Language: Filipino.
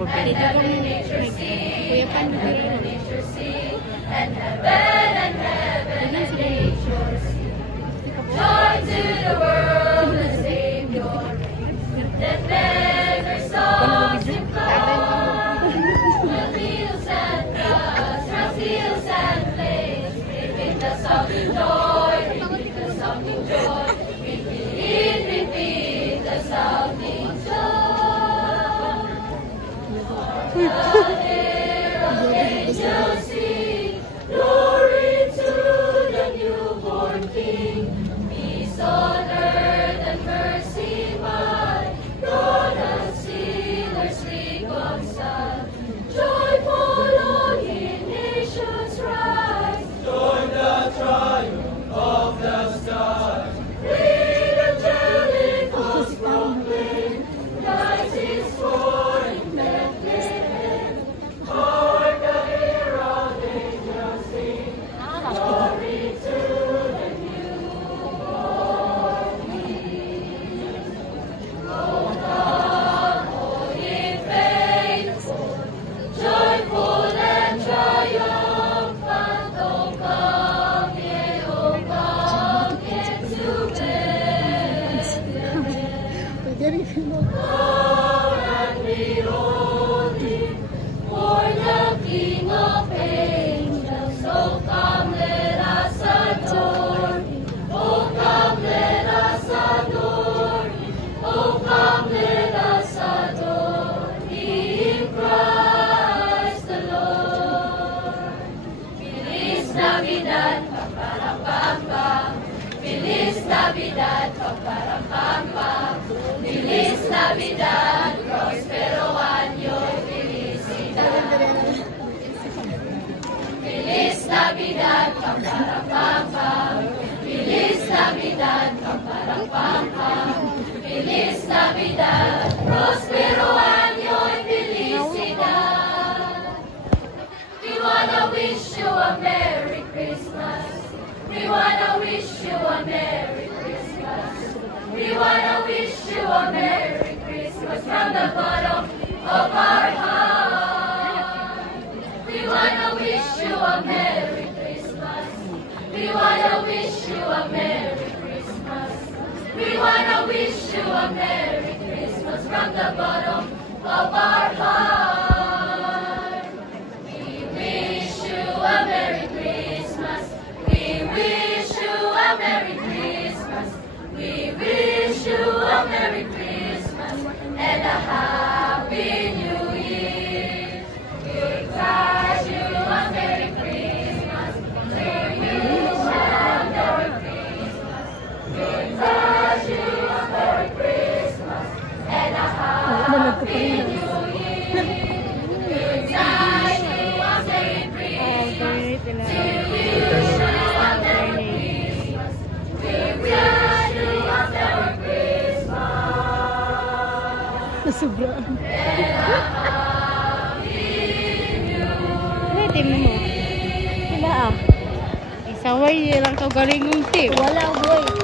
Dito kami kuya pan Joy to the world, the Savior. That better songs to flow. The fields and floods, round fields and plains, repeat the sounding joy, repeat the sounding joy, repeat the sounding joy. All angels sing, glory to the newborn King. Peace on earth and mercy mild, God and sinners reconciled. Joyful all ye nations rise, join the triumph of the skies. Great angelic hosts proclaim, Christ is born in Bethlehem. Hark the herald angels sing, glory to the newborn King. O come, O ye faithful, joyful and triumphant. O come ye to Bethlehem. Come and behold him, born the King of angels. So come, let us adore him. Oh, come, let us adore him. Oh, come, let us adore him, Christ the Lord. Feliz Navidad, pam-pam-pam-pam. Feliz Navidad, pam-pam-pam-pam. Feliz Navidad, prospero año y felicidad. Feliz Navidad, pam-pam-pam-pam. Feliz Navidad, pam-pam-pam-pam. Feliz Navidad, prospero año y felicidad. We wanna wish you a Merry Christmas. We wanna wish you a Merry Christmas. We wanna wish you a Merry Christmas from the bottom of our heart. We wanna wish you a Merry Christmas. We wanna wish you a Merry Christmas. We wanna wish you a Merry Christmas from the bottom of our heart. We wish you a Merry Christmas. We wish you a Merry Christmas. We wish you a Merry Christmas and a Happy New Year. We wish you a Merry Christmas. We wish you a Merry Christmas. We wish you a Merry Christmas and a Happy New Year. We wish you a Merry Christmas. We wish you a Merry Christmas. We wish you a Merry Christmas. Nasubraan. And a Happy New Ano team mo? Wala ah. Isaway lang to galing ng team. Wala, boy.